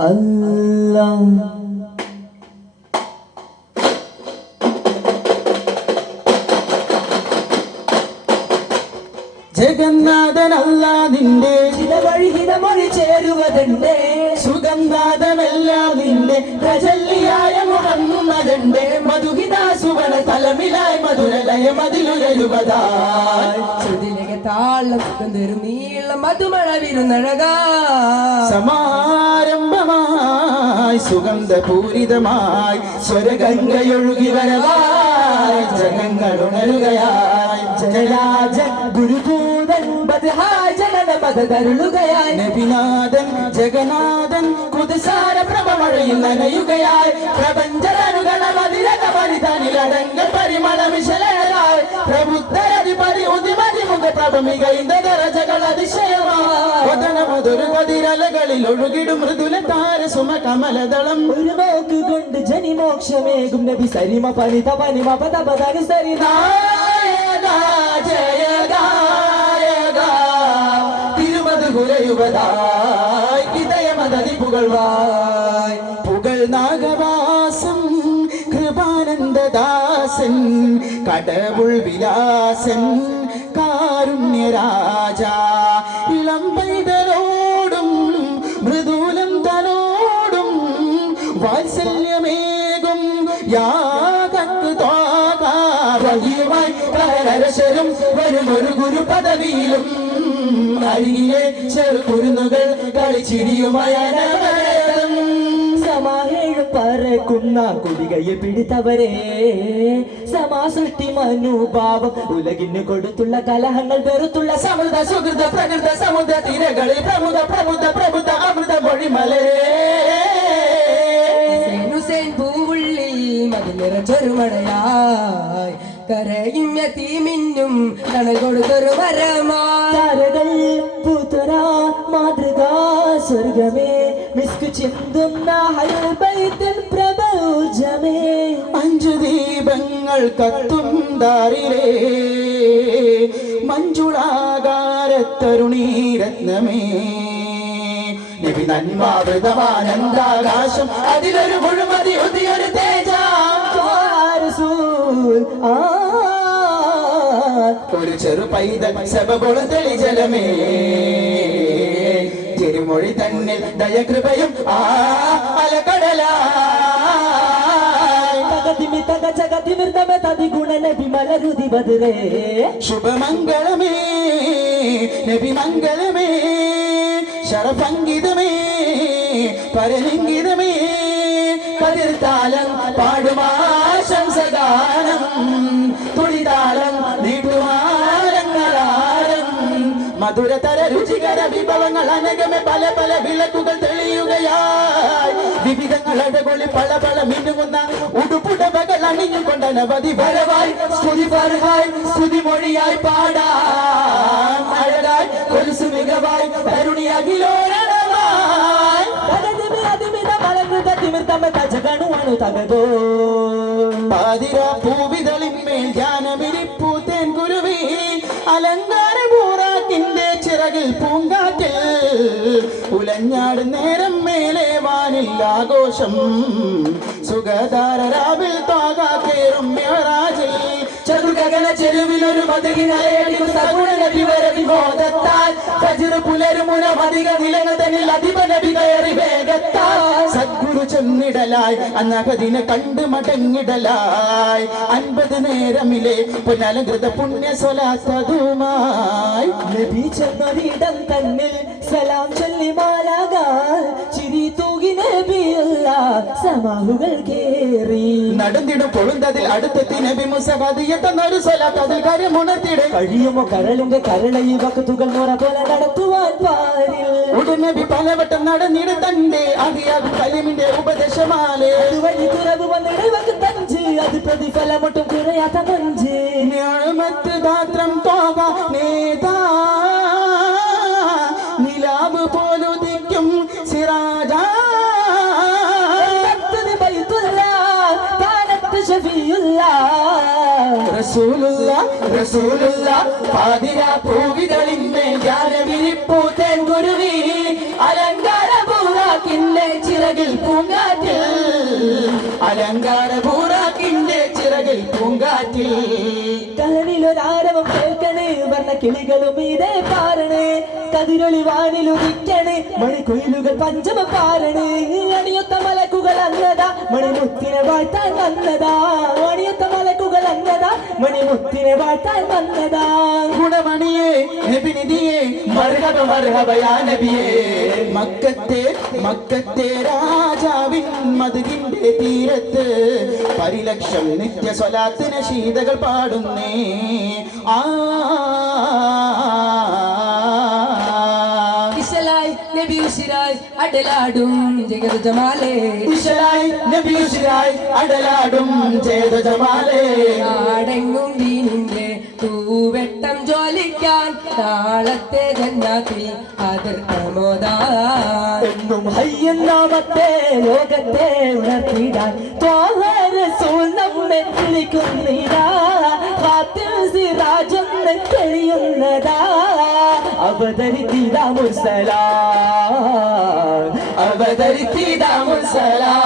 Allah. ജഗന്നാഥനല്ല നിന്റെ ചില വഴിഹിതമൊഴി ചേരുവതുണ്ട്. സുഗന്ധാതമല്ല നിന്റെ പ്രജല്ലിയായ മുഹമ്മദന്റെ മധുഹിതാസുവന തലമിലായി മധുരലയ മതിലുയരുവതായി ചുതിലക താളം സുഗന്ധരും നീളം മധുമഴ വിരുന്നഴകാ സമാരംഭമായി സുഗന്ധപൂരിതമായി സ്വരഗംഗയൊഴുകി വരവായി ജഗങ്ങളുണരുകയായി ജയരാജ ഗുരുഭൂതൻ ബദ്ഹായ് ജനന മതരുളുകയായി നബിനാഥൻ ജഗന്നാഥൻ കുതിസാര പ്രഭമഴയിൽ നനയുകയായി പ്രപഞ്ചരനുകള മതിരക വനിതനിലടങ്ക പരിമള വിശലയായി പ്രബുദ്ധരതിപരി ഉദിമതിമുഖ പ്രഭമിക ഇന്ദ്രജകൾ അതിശയമാതന മധുര കതിരലകളിൽ ഒഴുകിടും മൃദുല താര സുമ കമലദളം ഒരു നോക്ക് കൊണ്ട് ജനിമോക്ഷമേകും നബി സരിമ പനിത പനിമ പദ പദനി സരിത ുരയുവതായി ഇതയമതി പുകഴ്വായ് പുകൾ നാഗവാസം കൃപാനന്ദദാസൻ കടവുൾ വിലാസൻ കാരുണ്യരാജ ഇളം പൈതലോടും മൃദൂലം തലോടും വാത്സല്യമേകും യാഗത്ത് തോകാരയുമായി കരശരും വരുമൊരു ഗുരു പദവിയിലും അരികിലെ ചെറുകുരുന്നുകൾ കളിച്ചിരിയുമയനവരം സമാഹേഴ് പറക്കുന്ന കുടികയെ പിടിത്തവരെ സമാസൃഷ്ടി മനോഭാവം ഉലകിന് കൊടുത്തുള്ള കലഹങ്ങൾ വെറുത്തുള്ള സമൃദ്ധ സുഹൃത പ്രകൃത സമുദ്ര തീരകളിൽ പ്രമുഖ പ്രബുദ്ധ അമൃത മൊഴിമലരേ പൂവുള്ളിൽ മതി നിറച്ചൊരു മഴയായി കരയും യതീമിന്നും തണൽ കൊടുത്തൊരു മരമാരകൾ പൂത്തുര മാതൃക സ്വർഗമേ മിസ്കു ചിന്തുന്ന ഹൽബൈത്തിൽ പ്രഭോജമേ അഞ്ചു ദീപങ്ങൾ കത്തും ദാരിലേ മഞ്ജുളാകാരത്തരുണീരത്നമേ നബി നന്മാവൃതമാനന്ദാകാശം അതിലൊരു മുഴുമതി ഉദിയൊരു തേജ ഒരു ചെറു പൈതൽ സബകൊളു തെളിജലമേ തിരുമൊഴി തന്നിൽ ദയകൃപയും അലകടലാ ശുഭമംഗളമേ നബി മംഗളമേ ശരഭംഗിതമേ പരലിംഗിതമേ കതിർത്താലം പാടുമാശംസഗാനം തുളിതാളം നീട്ടുമാരങ്ങളാരം മധുരതര രുചികര വിഭവങ്ങൾ അനഗമേ പല പല വിളക്കുകൾ തെളിയുകയായി വിവിധങ്ങൾ അടകൊളി പല പല മിന്നുന്ന ഉടുപ്പുടവകൾ അണിഞ്ഞുകൊണ്ട് അനവധി വരവായി സ്തുതി പർഹായി സ്തുതി മൊഴിയായി പാടാം അഴകായി കൊലുസു മികവായി തരുണി അഖിലോരണമായി പാതിര പൂവിതളിന്മേൽ ധ്യാനമിരിപ്പൂ തേൻ കുരുവി അലങ്കാര പൂറാക്കിന്റെ ചിറകിൽ പൂങ്കാറ്റിൽ ഉലഞ്ഞാട് നേരം മേലെ വാനിൽ ആഘോഷം സുഖധാര രാവിൽ താകാ കേറും മിഹ്റാജിൽ ചതുർഗഗന ചെരുവിലൊരു മതകിനലയടിക്കും സഗുണ നബി വരവിമോദത്താൽ ഫജ്ർ പുലരുമുന മതിക നിലങ്ങൾ തന്നിൽ അധിപ നബി കയറി വേഗത്താൽ സദ്ഗുരു ചെന്നിടലായി അന്നഹദിനെ കണ്ട് മടങ്ങിടലായി 50 നേരമിലെ പുനലകൃത പുണ്യ സ്വലാത്തതുമായി നബി ചെന്നൊരിടം തന്നിൽ സലാം ചൊല്ലി മാലാകാൽ ചിരി തൂകി നബിയല്ല സമാഹുകൾ കേറി നടന്നിടും പൊളുന്തതിൽ അടുത്തെത്തി നബി മുസഹദിയെന്നൊരു സ്വലാത്ത് അതിൽ കാര്യമുണർത്തിടെ കഴിയുമോ കരളിന്റെ കരളയിൽ വക്കത്തുകൾ മുറ പോലെ നടത്തുവാൻ പാരിൽ ഉടനബി പലവട്ടം നടന്നിട തന്റെ അഹിയാകും കലിമിന്റെ ഉപദേശമാലേ വഴി തുറവ് വന്നിടവക്ക് തഞ്ച് അത് പ്രതിഫലമൊട്ടും കുറയാത്ത മഞ്ച് ഞാമത്ത് ദാത്രം തോക നേതാ നിലാവ് പോലുദിക്കും സിറാജ റസൂലുള്ള പാതിര പൂവിതളിന്മേൽ ധ്യാനവിരിപ്പൂ തേൻ കുരുവി അലങ്കാര പൂറാക്കിൻ ബൂറാക്കിന്റെ ചിറകിൽ പൂങ്കാറ്റിൽ അലങ്കാര ബൂറാക്കിന്റെ ചിറകിൽ പൂങ്കാറ്റിൽ കലനിലൊരാരവം കേൾക്കണേ വർണ്ണ കിളികളും ഇതേ പാരണേ കതിരൊളി വാനിലുദിക്കണേ മണിക്കുയിലുകൾ പഞ്ചമ പാരണേ അണിയൊത്ത മലക്കുകൾ അന്നതാ മണിമുത്തിനെ വാഴ്ത്താൻ വന്നതാ അണിയൊത്ത മലക്കുകൾ അന്നതാ മണിമുത്തിനെ വാഴ്ത്താൻ വന്നതാ ഗുണമണിയേ നബിനിധിയേ മർഹബ മർഹബ യാ നബിയേ മക്കത്തെ രാജാവിൻ മദ്ഹിന്റെ തീരത്ത് പരിലക്ഷം നിത്യ സ്വലാത്തിന് ശീതകൾ പാടുന്നേ ഇശലായി നബി ഉശിരായി അടലാടും ജഗത് ജമാലേ ഇശലായി നബി ഉശിരായി അടലാടും ജഗത് ജമാലേ നാടെങ്ങും ദീനിന്റെ തൂവെട്ടം ജോലിക്കാൻ നാളത്തെ ജന്നാത്തിൽ അതിർത്തമോദാൻ എന്നും ഹയ്യന്നാമത്തെ ലോകത്തെ ഉണർത്തിടാൻ റസൂൽ നമ്മെ വിളിക്കുന്നിതാ ഖാതിം സിറാജെന്ന് തെളിയുന്നതാ അവതരിത്തിതാ മുർസലാം അവതരിത്തിതാ മുർസലാം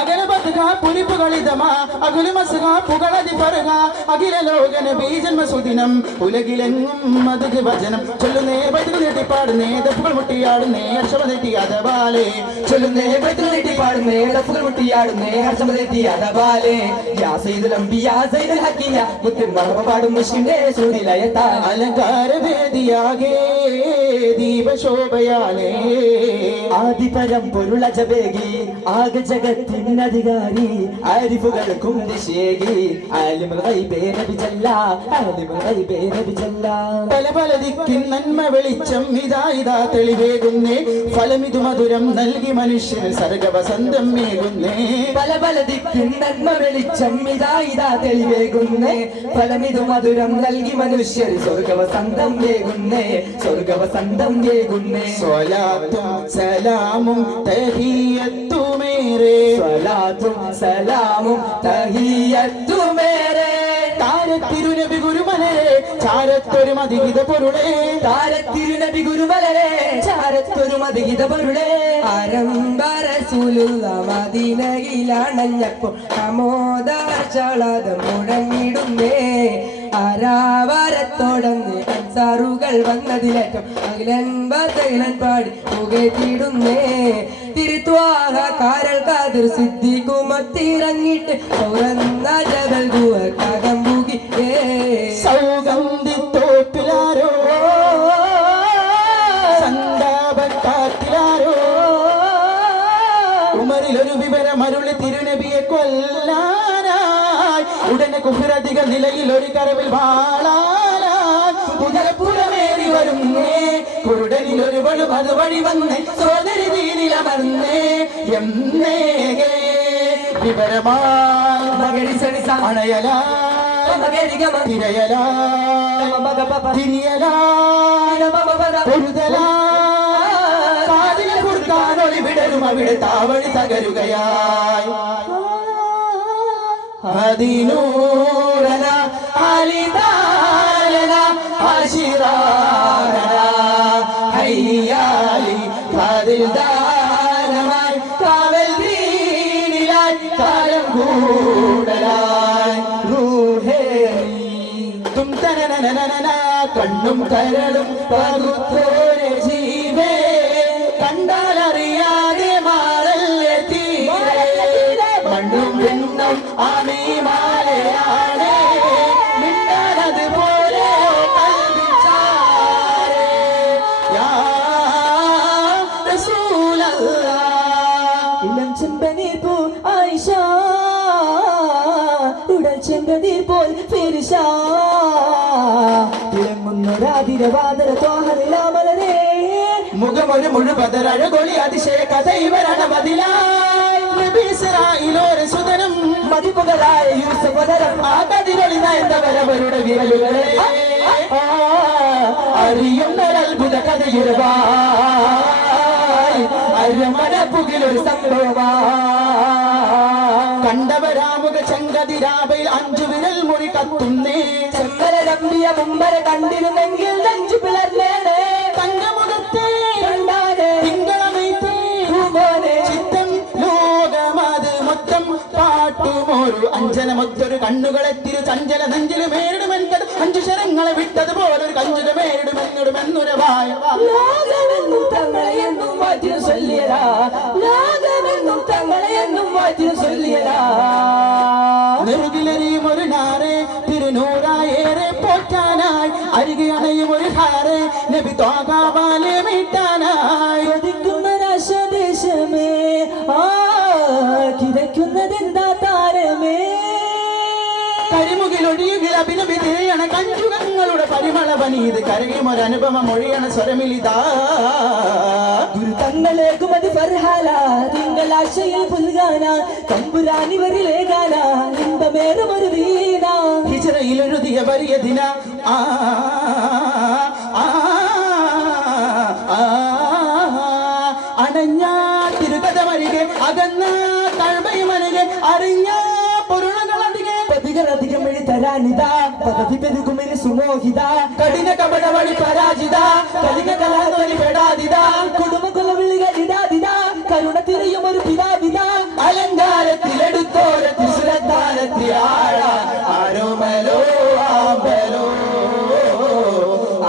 അകലബദ്ക പുലിപ്പുകളിതമ അകുലുമസ്ക പുകളതി പറുക അഖില ലോകന ബീജന്മ സുദിനം ഉലകിലെങ്ങും മധുക വചനം ചൊല്ലുന്നേ ബൈതുകൾ നീട്ടി പാടുന്നേ ദഫുകൾ മുട്ടിയാടുന്നേ ഹർഷമ തെറ്റിയാതെ ബാലേ ചൊല്ലുന്നേ ബൈത്തുൽ നീട്ടി പാടുന്നേ ദഫുകൾ മുട്ടിയാടുന്നേ ഹർഷം തെറ്റിയാതെ ബാലേ യാ സയ്യിദുൽ അംബിയാ സയ്യിദുൽ ഹക്കിയ മുത്തിൻ മറവ പാടും മുഷ്കിന്റെ സൂരിലയത്താ അലങ്കാര വേദിയാകെ ദീപശോഭയാലേ ആദിപരം പൊരുളജബേകി ആകെ ജഗത്തിനധികാരി ആരിഫുകൾക്കും ദിശേകി ആലിമുൽ ഗൈബേ നബി ജല്ല ആലിമുൽ ഗൈബേ നബി ജല്ല പല പല ദിക്കിൻ നന്മ വെളിച്ചം ഇതാ തെളിവേകുന്നേ ഫലമിതു മധുരം നൽകി മനുഷ്യന് സർഗവസന്തം മേകുന്നേ പല പല ദിക്കിൻ നന്മ വെളിച്ചം ഇതാ തെളിവേകുന്നേ ഫലമിതു മധുരം നൽകി മനുഷ്യർ സ്വർഗവസന്തം വേകുന്നേ സ്വർഗവസന്തം വേകുന്നേ സ്വലാത്തും സലാമും തഹിയത്തുമേറെ സ്വലാത്തും സലാമും തഹിയത്തുമേറെ താരത്തിരുനബി ഗുരുമലരെ ചാരത്തൊരു മതിഹിത പൊരുളേ താരത്തിരുനബി ഗുരുമലരെ ചാരത്തൊരു മതിഹിത പൊരുളേ ആരംഭ റസൂലുള്ള മദീനയിലാണഞ്ഞപ്പോൾ ആമോദാശാളാദം മുടങ്ങിടുന്നേ ആരാവാരത്തോടന്ന് അൻസാറുകൾ വന്നതിലേറ്റം അഖിലൻ ബദലൻ പാടി പുകറ്റിടുന്നേ തിരുത്വാഹ കാരൽ കാതിർ സിദ്ധിക്കുമത്തിറങ്ങിട്ട് തുറന്ന ജബൽ ഗുഹക്കകം പുകി സൗഗന്ധിത്തോപ്പിലാരോ സന്താപക്കാറ്റിലാരോ ഉമറിലൊരു വിവരം അരുളി തിരുനബിയെ കൊല്ലാനായി ഉടനെ കുഫിറധിക നിലയിൽ ഒരു കരവിൽ വാളാനായി കുതിരപ്പുറമേറി വരുന്നേ കുരുടനിൽ ഒരു വഴി വഴി വന്നേ സോദരി ദീനിലമർന്നേ എന്നേ വിവരമായി അണയലാ തിരയലാ തിരിയലാ പൊരുതലാ കാതിനെ കുർക്കാനൊളി വിടരും അവിടെ താവഴി തകരുകയായി അതിനൂരന അലിദാരന അശിറാരന ഹയ്യാലി കാതിൽ ദാരമായി കാവൽ ദീനിലായി കാലം കൂടലായി റൂഹേ തും തനനനനന കണ്ണും കരളും പകുത്തോരെ ജീവേ കണ്ടാലറിയാതെ മാറല്ലേ തീരെ മണ്ണും വെണ്ണം ആമീമാലയാണ് മിണ്ടാനതുപോലെ കൽപ്പിച്ചാരേ യാ റസൂലല്ലാഹ് ഇളം ചെമ്പനീർ പോ ആയിഷ ഉടൽ ചെമ്പനീർ പോൽ ഫിരിഷ തിളങ്ങുന്നൊരാതിരവാദന തോഹനിലാമലരേ മുഖമൊരു മുഴുപതരഴകൊളി അതിശയ കഥ ഇവരാണ് മതിലായിലോര സുതനം മതിപ്പുകളായ യൂസഫതരം ആ കതിരൊളി നയന്തവരവരുടെ വിരലുകളെ അറിയുന്ന അത്ഭുത കഥയുരവായി അരമനപ്പുകിലൊരു സംഭവമാ കണ്ടവരാമുക ചെങ്കതിരാവയിൽ 5 വിരൽ മുറി കത്തുന്നേ ചെമ്മരമ്പിയ മുമ്പര കണ്ടിരുന്നെങ്കിൽ നെഞ്ചു പിളർന്നേനെ തങ്കമുഖത്തെ കണ്ടാനെ തിങ്കളമൈ അഞ്ജനമൊത്തൊരു കണ്ണുകളെ തിരു ചഞ്ചല നെഞ്ചില് മേരിടുമെൻകത് അഞ്ചു ശരങ്ങളെ വിട്ടതുപോലെ ഒരു കഞ്ചുക മേരിടുമെന്നിടുമെന്നുരവായ ലോകമെന്നും തങ്ങളെയെന്നും മാറ്റിനു ചൊല്ലിയതാ ലോകമെന്നും തങ്ങളെയെന്നും മാറ്റിനു ചൊല്ലിയതാ നെറുകിലെറിയും ഒരു നാറെ തിരുനൂറായേറെ പോറ്റാനായി അരികെ അണയും ഒരു ഹാറെ നബി തോകാബാലെ മീട്ടാനായി കൊതിക്കുന്ന രാശദേശമേ കിതയ്ക്കുന്നതെന്താ താരമേ കരിമുകിലൊഴിയുകിൽ അഭിനവിധേയണ കഞ്ചുകങ്ങളുടെ പരിമള പനീത് കരയും ഒരു അനുപമ മൊഴിയണ സ്വരമിലിതാ ഗുരു തങ്ങളേകുമതി ഫർഹാല തിങ്കളാഴ്ചയിൽ പുൽഗാന തമ്പുരാനിവരിലേകാന ഇമ്പമേറും ഒരു വീണ ഹിജറയിലെഴുതിയ വലിയ ദിന ആ അണഞ്ഞ തിരുകഥമരികെ അകന്ന കഴവയുമരികെ അറിഞ്ഞ പൊരുളകളധികെ പതികളധികം വഴി തരാനിതാ പദവി പെരുകുമിന് സുമോഹിത കഠിന കപട വഴി പരാജിത കലിക കലാതൊലി പെടാതിത കുടുംബകുല വിളികളിടാതിത കരുണ തിരയും ഒരു പിതാവിത അലങ്കാരത്തിലെടുത്തോരത്തി സുരത്താരത്തി ആഴ ആരോമലോ ആമ്പലോ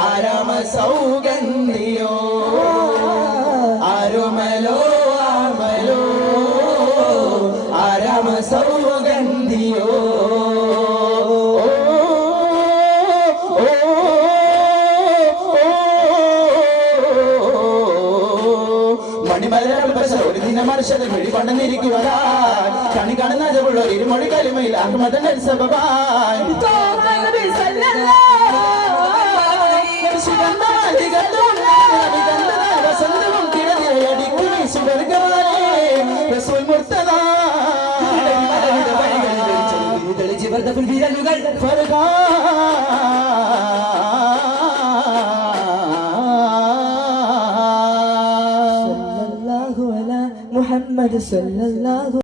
ആരാമ സൗഗന്ധിയോ ആരോമലോ ആമ്പലോ ആരാമ സൗഗന്ധിയോ ഒരു ദിനമർശത വെളികൊണ്ടെന്നിരിക്കുവാ കണി കാണുന്ന ഇരുമൊഴി കലിമയിൽ അഹമ്മദ് സബബായ് വസന്തവും കിടനിരയടിക്കും വിരലുകൾ മുഹമ്മദ് സല്ലല്ലാഹു